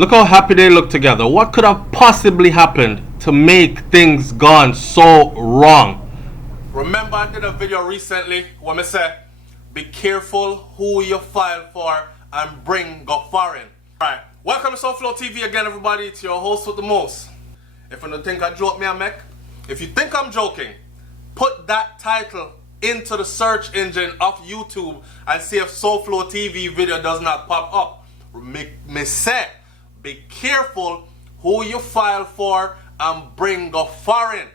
Look how happy they look together. What could have possibly happened to make things gone so wrong? Remember I did a video recently where I said, be careful who you file for and bring go foreign. Alright, welcome to SouFLoTV again everybody. It's your host with the most. If you don't think I joke me I make, if you think I'm joking, put that title into the search engine of YouTube and see if SouFLoTV video does not pop up. Me say, be careful who you file for and bring go foreign.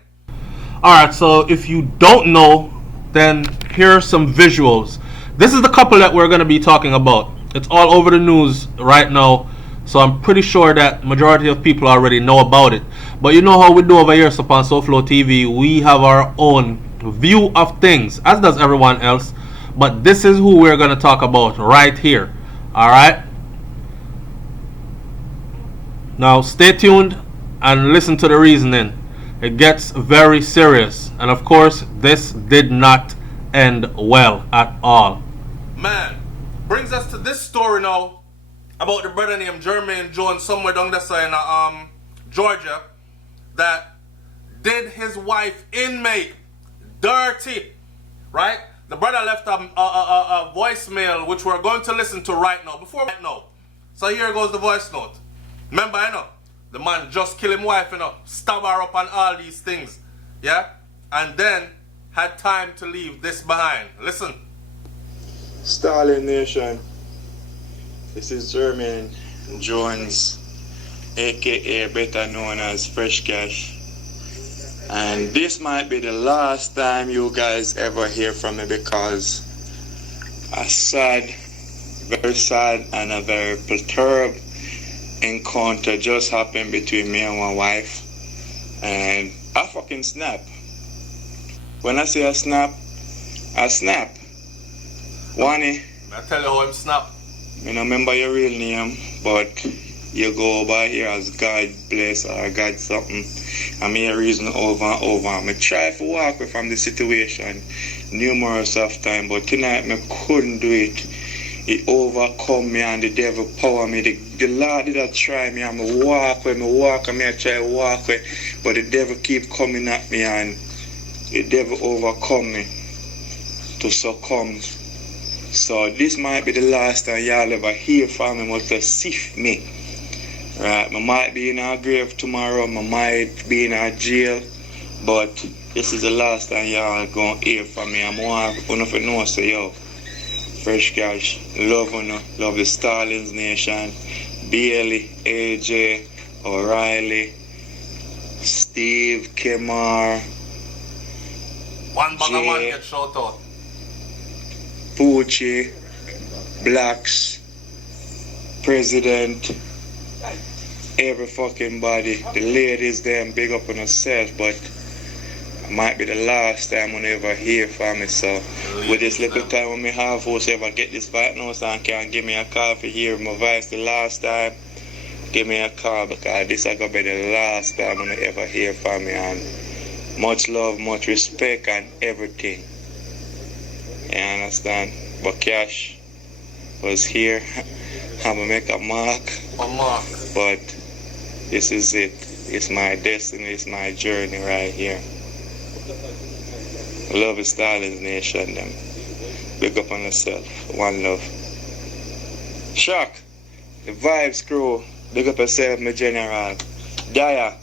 Alright, so if you don't know, then here are some visuals. This is the couple that we're going to be talking about. It's all over the news right now, so I'm pretty sure that majority of people already know about it. But you know how we do over here so upon SouFLoTV, we have our own view of things, as does everyone else. But this is who we're going to talk about right here. Alright? Now stay tuned and listen to the reasoning. It gets very serious, and of course this did not end well at all. Man, brings us to this story now about the brother named Jermaine Jones somewhere down there in Georgia that did his wife inmate dirty, right? The brother left a voicemail which we're going to listen to right now. So here goes the voice note. Remember, I know the man just killed his wife, stab her up and all these things, yeah? And then had time to leave this behind. Listen. Stalin Nation, this is Jermaine Jones, aka better known as Fresh Cash, and this might be the last time you guys ever hear from me because a sad, very sad and a very perturbed encounter just happened between me and my wife, and I fucking snap. When I say I snap, I snap. Wani, I tell you how him snap. I don't remember your real name, but you go by here as God bless or God something. I mean a reason over and over. I try to walk away from the situation numerous of times, but tonight I couldn't do it. It overcome me and the devil power me. The Lord did try me and I walk and I try to walk away, but the devil keep coming at me and the devil overcome me to succumb. So this might be the last time y'all ever hear from me, must sift me. Right, I might be in a grave tomorrow, I might be in a jail, but this is the last time y'all gonna hear from me. I'm one to know, so yo, Fresh Cash, love the Stalins Nation, Bailey, AJ, O'Reilly, Steve, Kemar, one bag of man get shout out. Poochie, Blacks, President, every fucking body. The ladies them big up on herself, but it might be the last time when ever hear from me. So with this little time when me have, whoever get this right now and can give me a call for hear my voice the last time, give me a call because this is gonna be the last time when I ever hear from me, and much love, much respect and everything. You understand? But Cash was here. I'm gonna make a mark. But this is it. It's my destiny. It's my journey right here. Love is Stalin's Nation. Them. Big up on yourself. One love. Shock. The Vibes crew. Big up yourself, my general. Daya.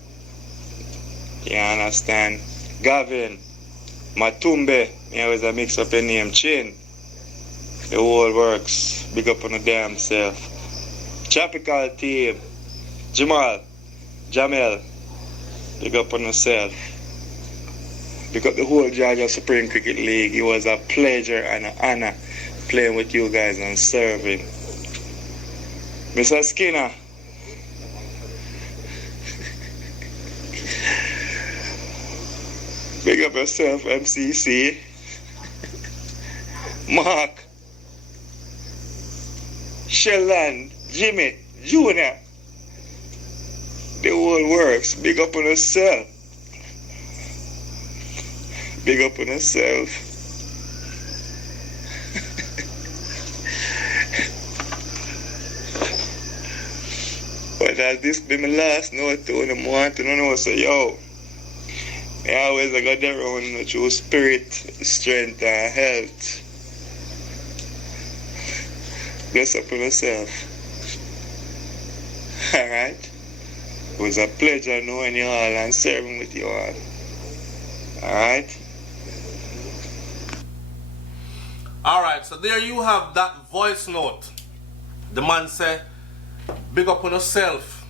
You understand? Gavin. Matumbe. I always a mix up your name. Chin. The whole works. Big up on the damn self. Tropical team. Jamal. Jamel. Big up on yourself. Big up the whole Georgia Supreme Cricket League. It was a pleasure and an honor playing with you guys and serving. Mr. Skinner. Big up yourself, MCC. Mark. Sheldon. Jimmy. Junior. The whole works. Big up on yourself. Big up on yourself. But as this be my last note to them, I want to know, so yo, I always got there around, you know, through spirit, strength, and health. Bless up on yourself. Alright? It was a pleasure knowing you all and serving with you all. Alright? Alright, so there you have that voice note. The man said, big up on yourself.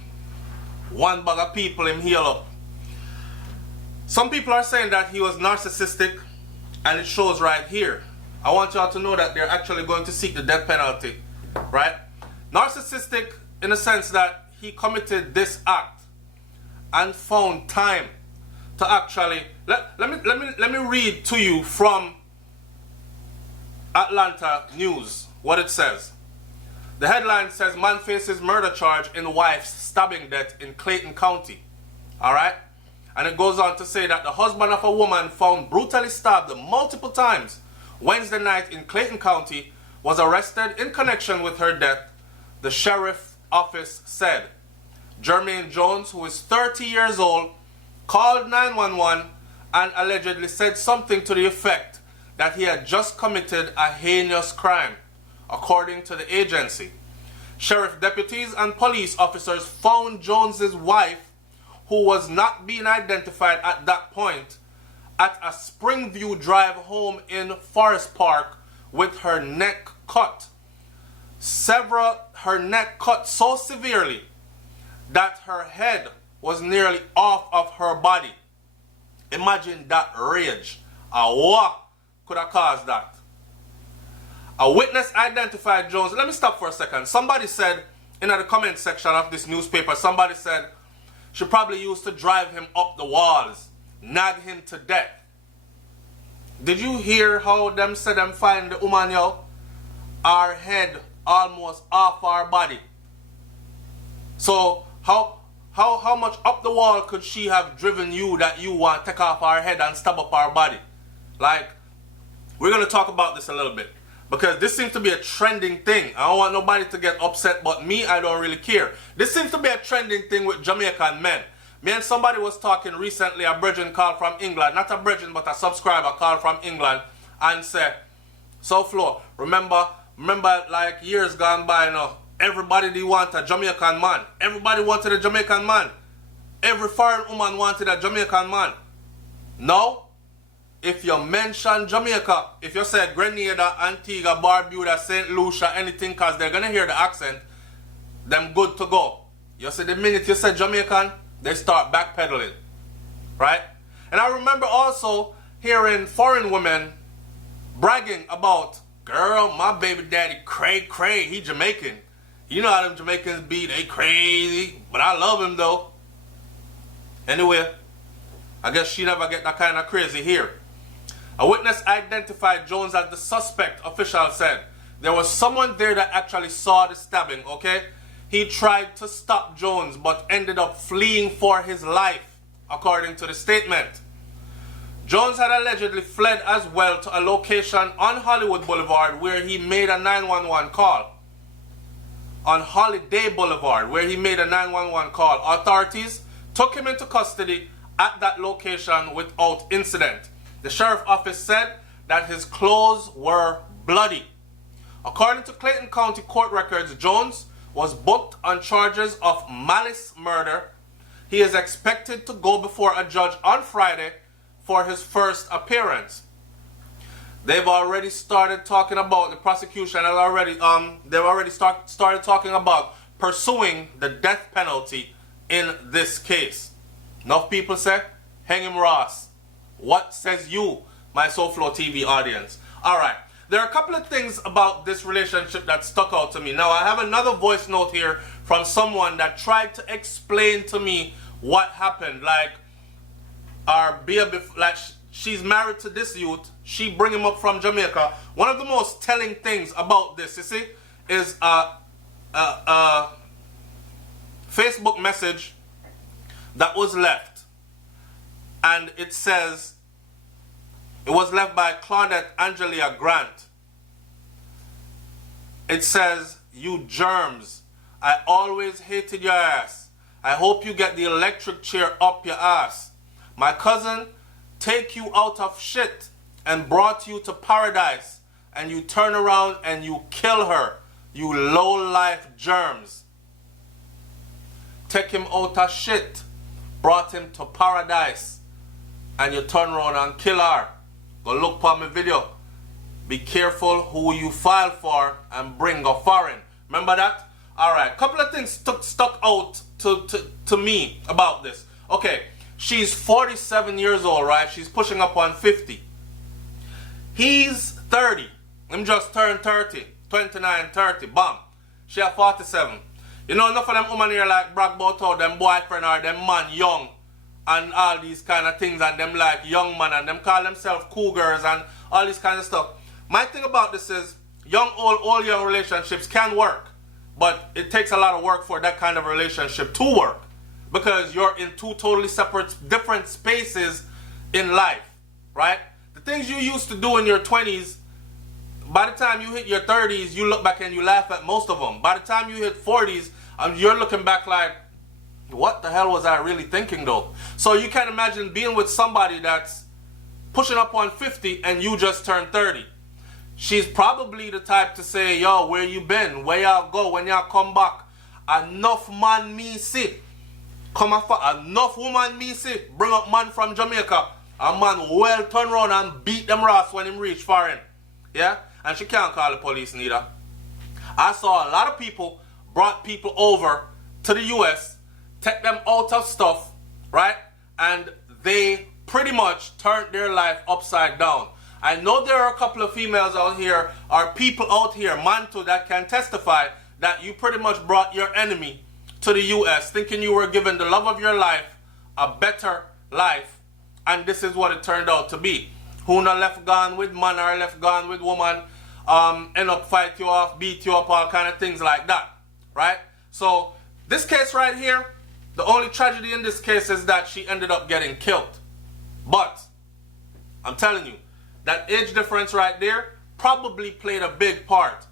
One bag of people him heal up. Some people are saying that he was narcissistic, and it shows right here. I want y'all to know that they're actually going to seek the death penalty, right? Narcissistic in the sense that he committed this act and found time to actually let me read to you from Atlanta News what it says. The headline says, man faces murder charge in wife's stabbing death in Clayton County. All right? And it goes on to say that the husband of a woman found brutally stabbed multiple times Wednesday night in Clayton County was arrested in connection with her death, the sheriff's office said. Jermaine Jones, who is 30 years old, called 911 and allegedly said something to the effect that he had just committed a heinous crime, according to the agency. Sheriff deputies and police officers found Jones's wife, who was not being identified at that point, at a Springview Drive home in Forest Park with her neck cut. Her neck cut so severely that her head was nearly off of her body. Imagine that rage. What could have caused that? A witness identified Jones. Let me stop for a second. Somebody said in the comment section of this newspaper, somebody said she probably used to drive him up the walls, nag him to death. Did you hear how them said them find the woman, yo? Our head almost off our body. So how much up the wall could she have driven you that you want to take off our head and stab up our body? Like, we're going to talk about this a little bit, because this seems to be a trending thing. I don't want nobody to get upset, but me, I don't really care. This seems to be a trending thing with Jamaican men. Me and somebody was talking recently, a brethren called from England, not a brethren, but a subscriber called from England, and said, SouFLo, remember like years gone by now, everybody did want a Jamaican man. Everybody wanted a Jamaican man. Every foreign woman wanted a Jamaican man. Now, if you mention Jamaica, if you say Grenada, Antigua, Barbuda, St. Lucia, anything, because they're going to hear the accent, them good to go. You see, the minute you say Jamaican, they start backpedaling, right? And I remember also hearing foreign women bragging about, girl, my baby daddy cray, he Jamaican. You know how them Jamaicans be, they crazy, but I love him though. Anyway, I guess she never get that kind of crazy here. A witness identified Jones as the suspect, officials said. There was someone there that actually saw the stabbing, okay? He tried to stop Jones but ended up fleeing for his life, according to the statement. Jones had allegedly fled as well to a location on Hollywood Boulevard where he made a 911 call. On Holiday Boulevard, where he made a 911 call. Authorities took him into custody at that location without incident. The sheriff's office said that his clothes were bloody. According to Clayton County court records, Jones was booked on charges of malice murder. He is expected to go before a judge on Friday for his first appearance. They've already started talking about, the prosecution has already, they've already started talking about pursuing the death penalty in this case. Enough people say, hang him Ross. What says you, my SouFLoTV audience? Alright, there are a couple of things about this relationship that stuck out to me. Now, I have another voice note here from someone that tried to explain to me what happened. Like, she's married to this youth. She bring him up from Jamaica. One of the most telling things about this, you see, is a Facebook message that was left. And it says, it was left by Claudette Angelia Grant. It says, you germs. I always hated your ass. I hope you get the electric chair up your ass. My cousin take you out of shit and brought you to paradise, and you turn around and you kill her. You low-life germs. Take him out of shit, brought him to paradise, and you turn around and kill her. Go look for my video. Be careful who you file for and bring a foreign. Remember that? Alright, couple of things stuck out to me about this. Okay, she's 47 years old, right? She's pushing up on 50. He's 30. Him just turned 30. 29, 30. Bam. She at 47. You know, enough of them women here like brag about how them boyfriend or them man young and all these kind of things, and them like young man, and them call themselves cougars and all this kind of stuff. My thing about this is young, old, young relationships can work, but it takes a lot of work for that kind of relationship to work, because you're in two totally separate, different spaces in life, right? The things you used to do in your 20s, by the time you hit your 30s, you look back and you laugh at most of them. By the time you hit 40s, you're looking back like, what the hell was I really thinking though? So you can imagine being with somebody that's pushing up on 50 and you just turned 30. She's probably the type to say, yo, where you been? Where y'all go? When y'all come back? Enough man me see. Come off, enough woman me see. Bring up man from Jamaica. A man well turn around and beat them Ross when him reach foreign. Yeah? And she can't call the police neither. I saw a lot of people brought people over to the US, take them out of stuff, right? And they pretty much turned their life upside down. I know there are a couple of females out here, or people out here, man too, that can testify that you pretty much brought your enemy to the US thinking you were giving the love of your life a better life, and this is what it turned out to be. Who not left gone with man or left gone with woman, end up fight you off, beat you up, all kind of things like that, right? So this case right here, the only tragedy in this case is that she ended up getting killed. But I'm telling you, that age difference right there probably played a big part.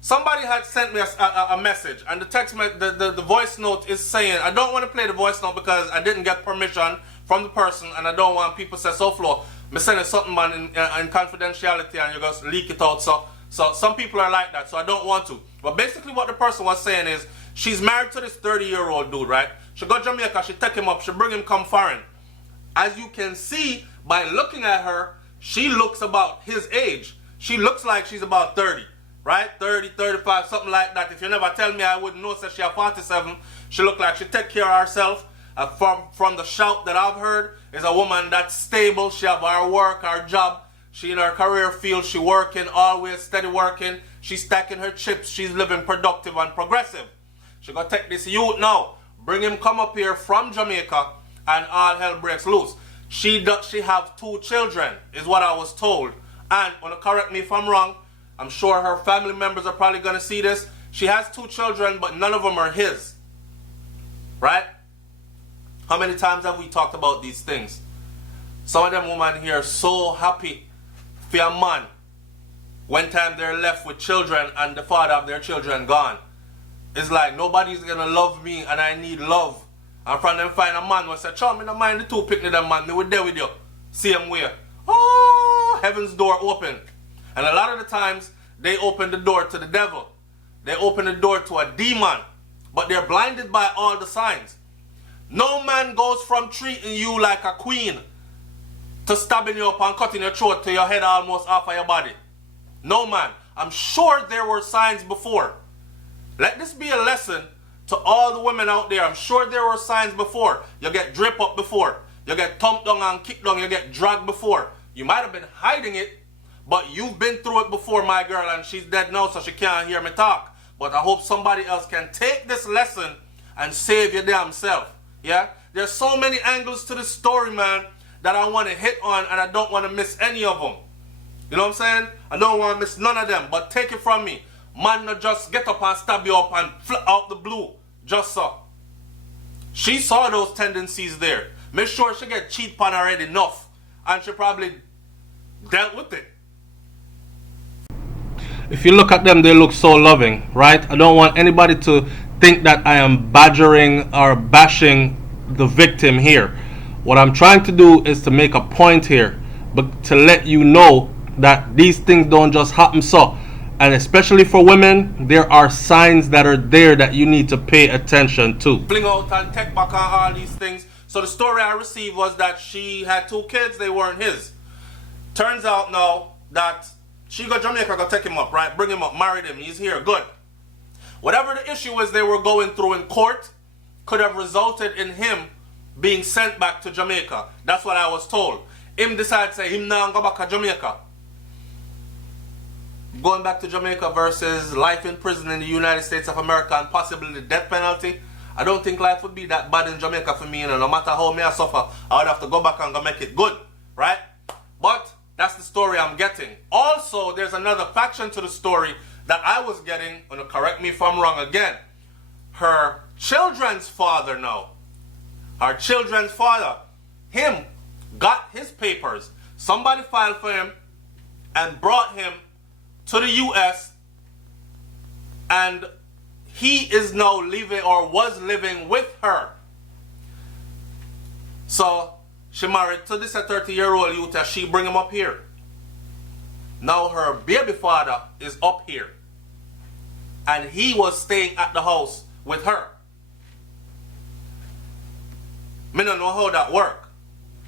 Somebody had sent me a message, and the voice note is saying, I don't want to play the voice note because I didn't get permission from the person, and I don't want people to say, SouFlo, me sending something man in confidentiality and you just leak it out. So some people are like that, so I don't want to. But basically what the person was saying is, she's married to this 30-year-old dude, right? She go to Jamaica, she take him up, she bring him come foreign. As you can see by looking at her, she looks about his age. She looks like she's about 30, right? 30, 35, something like that. If you never tell me, I wouldn't know. So she's 47. She look like she take care of herself. From the shout that I've heard, is a woman that's stable. She have her work, her job. She in her career field. She working, always steady working. She's stacking her chips. She's living productive and progressive. She gonna take this youth now, bring him come up here from Jamaica, and all hell breaks loose. She have 2 children, is what I was told. And, wanna correct me if I'm wrong, I'm sure her family members are probably gonna see this. She has 2 children, but none of them are his. Right? How many times have we talked about these things? Some of them women here are so happy for a man when time they're left with children and the father of their children gone. It's like, nobody's gonna love me and I need love. And from them find a man who say, "Chum, me no mind the 2 picnic them man, me with there with you." Same way. Oh, heaven's door open. And a lot of the times, they open the door to the devil. They open the door to a demon. But they're blinded by all the signs. No man goes from treating you like a queen to stabbing you up and cutting your throat to your head almost off of your body. No man. I'm sure there were signs before. Let this be a lesson to all the women out there. I'm sure there were signs before. You get drip up before. You get thumped down and kicked down. You get dragged before. You might have been hiding it, but you've been through it before, my girl, and she's dead now, so she can't hear me talk. But I hope somebody else can take this lesson and save your damn self. Yeah? There's so many angles to this story, man, that I want to hit on, and I don't want to miss any of them. You know what I'm saying? I don't want to miss none of them, but take it from me. Man, not just get up and stab you up and fly out the blue. Just so. She saw those tendencies there. Make sure she get cheat on already enough. And she probably dealt with it. If you look at them, they look so loving, right? I don't want anybody to think that I am badgering or bashing the victim here. What I'm trying to do is to make a point here, but to let you know that these things don't just happen so. And especially for women, there are signs that are there that you need to pay attention to. Fling out and take back on all these things. So the story I received was that she had 2 kids, they weren't his. Turns out now that she got Jamaica, go take him up, right? Bring him up, married him, he's here, good. Whatever the issue is they were going through in court could have resulted in him being sent back to Jamaica. That's what I was told. Him decided to say him now go back to Jamaica. Going back to Jamaica versus life in prison in the United States of America and possibly the death penalty. I don't think life would be that bad in Jamaica for me, no matter how me I suffer, I would have to go back and go make it good, right? But that's the story I'm getting. Also, there's another faction to the story that I was getting, and correct me if I'm wrong again. Her children's father now, her children's father, him got his papers. Somebody filed for him and brought him to the US, and he is now living or was living with her. So she married to this 30-year-old youth and she bring him up here. Now her baby father is up here and he was staying at the house with her. Me don't know how that work.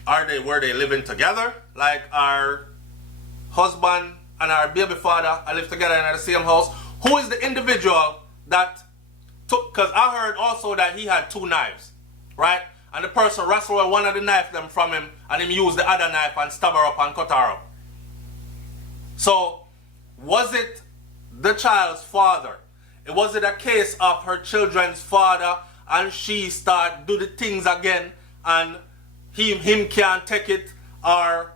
Were they living together? Like our husband and our baby father are live together in the same house? Who is the individual that took, because I heard also that he had 2 knives, right? And the person wrestled with one of the knife them from him and him used the other knife and stab her up and cut her up. So, was it the child's father? Was it a case of her children's father and she start do the things again and him can't take it? Or,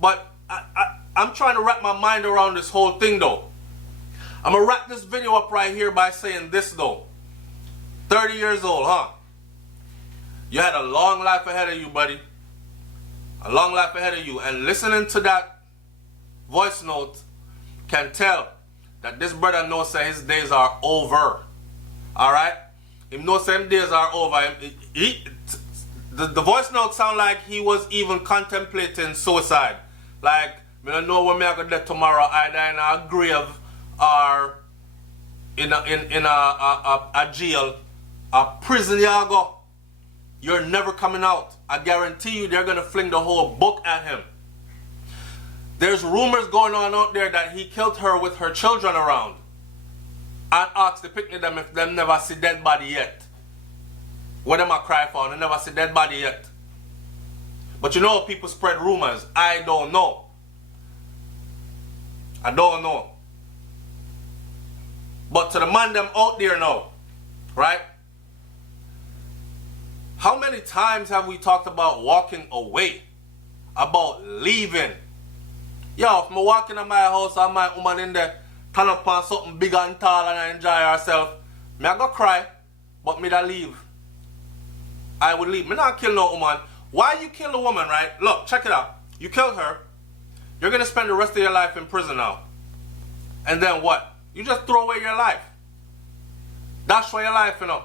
but I'm trying to wrap my mind around this whole thing though. I'm going to wrap this video up right here by saying this though. 30 years old, huh? You had a long life ahead of you, buddy. A long life ahead of you. And listening to that voice note can tell that this brother knows that his days are over. Alright? He knows that his days are over. The voice note sound like he was even contemplating suicide. Like, I don't know when I'm going to die tomorrow, either in a grave or in a jail, a prison you go. You're never coming out. I guarantee you they're going to fling the whole book at him. There's rumors going on out there that he killed her with her children around and asked the picnic them if them never see dead body yet. What am I crying for? They never see dead body yet. But you know people spread rumors. I don't know. I don't know. But to the man them out there now, right? How many times have we talked about walking away? About leaving? Yo, if I'm walking in my house and my woman in there turn up on something big and tall and I enjoy herself, me I go cry, but me da leave. I would leave. Me not kill no woman. Why you kill a woman, right? Look, check it out. You killed her. You're going to spend the rest of your life in prison now. And then what? You just throw away your life. That's for your life, you know.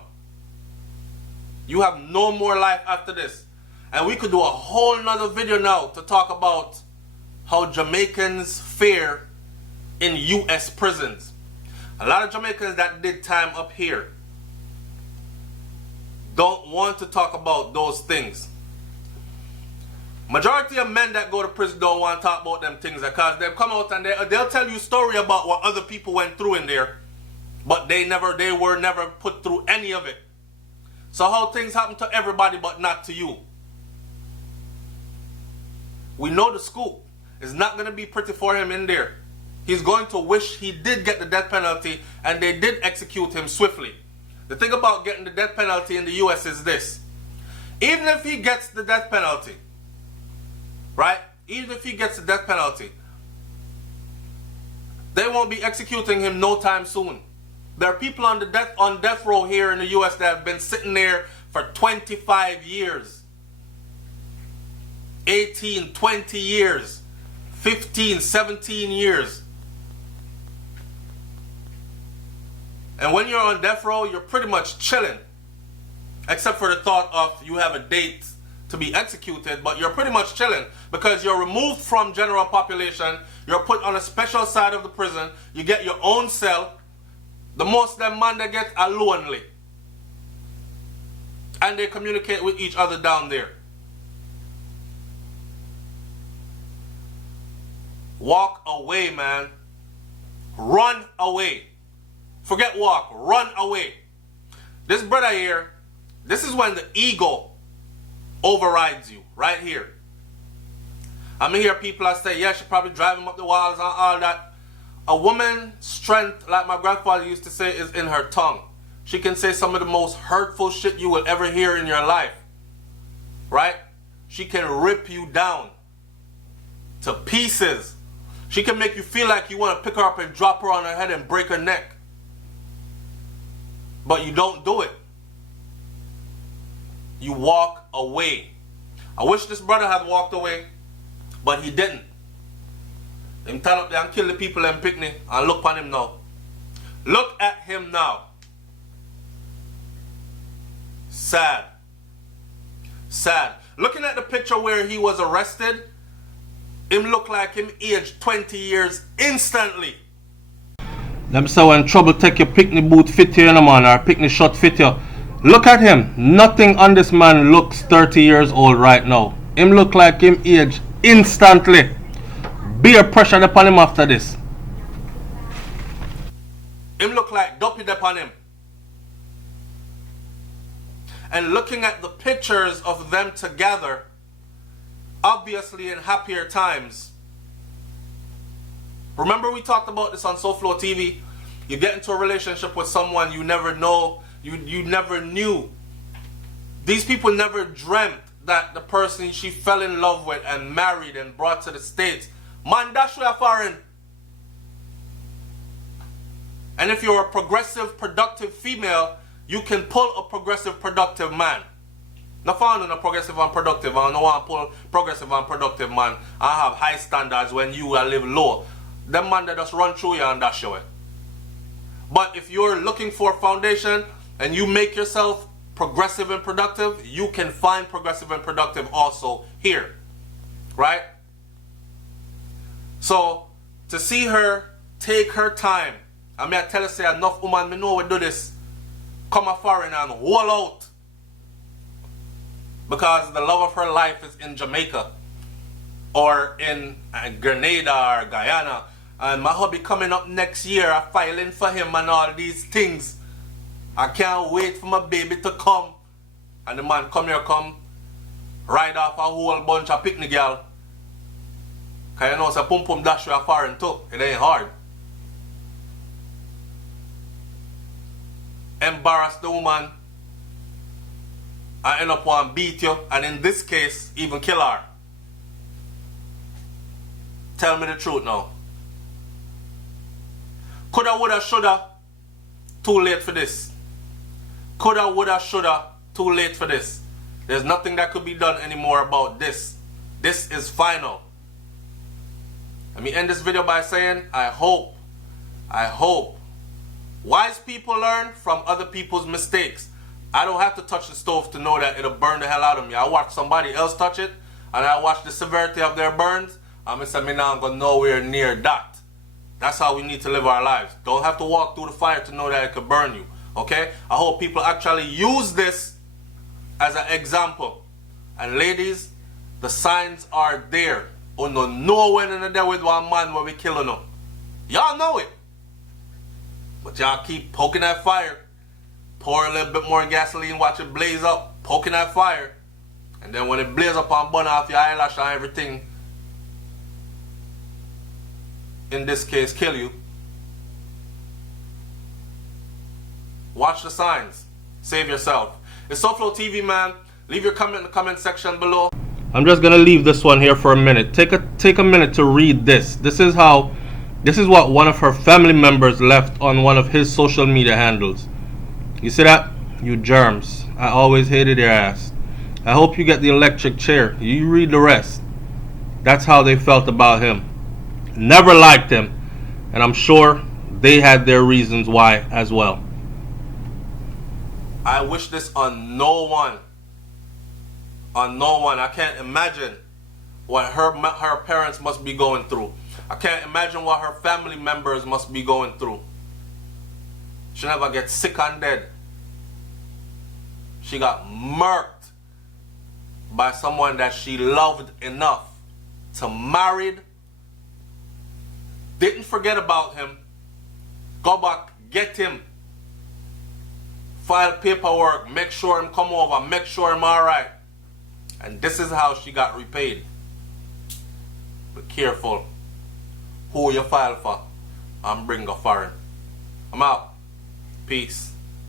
You have no more life after this. And we could do a whole nother video now to talk about how Jamaicans fare in US prisons. A lot of Jamaicans that did time up here don't want to talk about those things. Majority of men that go to prison don't want to talk about them things because they'll come out and they'll tell you a story about what other people went through in there, but they were never put through any of it. So how things happen to everybody but not to you. We know the scoop. It's not going to be pretty for him in there. He's going to wish he did get the death penalty and they did execute him swiftly. The thing about getting the death penalty in the US is this. Even if he gets the death penalty, right? Even if he gets the death penalty, they won't be executing him no time soon. There are people on death row here in the US that have been sitting there for 25 years. 18, 20 years. 15, 17 years. And when you're on death row, you're pretty much chilling. Except for the thought of you have a date to be executed, but you're pretty much chilling because you're removed from general population. You're put on a special side of the prison. You get your own cell. The most them man they get are lonely. And they communicate with each other down there. Walk away, man. Run away. Forget walk. Run away. This brother here, this is when the ego overrides you. Right here. I'm going to hear people that say, yeah, she probably drive him up the walls and all that. A woman's strength, like my grandfather used to say, is in her tongue. She can say some of the most hurtful shit you will ever hear in your life. Right? She can rip you down to pieces. She can make you feel like you want to pick her up and drop her on her head and break her neck. But you don't do it. You walk away. I wish this brother had walked away, but he didn't. Him turn up there and kill the people in picnic and look on him now. Look at him now. Sad. Sad. Looking at the picture where he was arrested, him look like him aged 20 years instantly. Them say when trouble take your picnic boot fit you, man, or picnic shot fit you. Look at him. Nothing on this man looks 30 years old right now. Him look like him aged instantly. Beer pressure upon him after this. Him look like dopey upon him. And looking at the pictures of them together, obviously in happier times. Remember we talked about this on SouFLoTV? You get into a relationship with someone you never know, you never knew. These people never dreamt that the person she fell in love with and married and brought to the States, man, that's where farin. And if you're a progressive, productive female, you can pull a progressive, productive man. Not found in a progressive and productive. I don't want to pull progressive and productive man. I have high standards when you live low. Them man that just run through you and dash your way. But if you're looking for a foundation and you make yourself progressive and productive, you can find progressive and productive also here. Right? So, to see her take her time, I mean, I tell her, say, enough woman, me know we do this. Come a foreign and wall out. Because the love of her life is in Jamaica. Or in Grenada or Guyana. And my hubby coming up next year, I'm filing for him and all these things. I can't wait for my baby to come. And the man come here, come ride off a whole bunch of picnic girl. Cause you know it's a pum pum dash with a foreign too. It ain't hard. Embarrass the woman. I end up want to beat you. And in this case, even kill her. Tell me the truth now. Coulda, woulda, shoulda. Too late for this. Coulda, woulda, shoulda. Too late for this. There's nothing that could be done anymore about this. This is final. Let me end this video by saying, I hope wise people learn from other people's mistakes. I don't have to touch the stove to know that it'll burn the hell out of me. I watch somebody else touch it, and I watch the severity of their burns. I'm going to say, me now I'm going nowhere near that. That's how we need to live our lives. Don't have to walk through the fire to know that it could burn you. Okay? I hope people actually use this as an example. And ladies, the signs are there. Oh no, know when and there with one man where we killing them. Y'all know it. But y'all keep poking that fire. Pour a little bit more gasoline, watch it blaze up. Poking that fire. And then when it blaze up and burn off your eyelash and everything, in this case, kill you. Watch the signs. Save yourself. It's SouFLoTV, man. Leave your comment in the comment section below. I'm just gonna leave this one here for a minute. Take a minute to read this. This is what one of her family members left on one of his social media handles. You see that? You germs. I always hated your ass. I hope you get the electric chair. You read the rest. That's how they felt about him. Never liked him. And I'm sure they had their reasons why as well. I wish this on no one. On no one. I can't imagine what her parents must be going through. I can't imagine what her family members must be going through. She never gets sick and dead. She got murked by someone that she loved enough to marry. Didn't forget about him. Go back, get him. File paperwork, make sure him come over, make sure him alright. And this is how she got repaid. Be careful who you file for and bring a foreign. I'm out. Peace.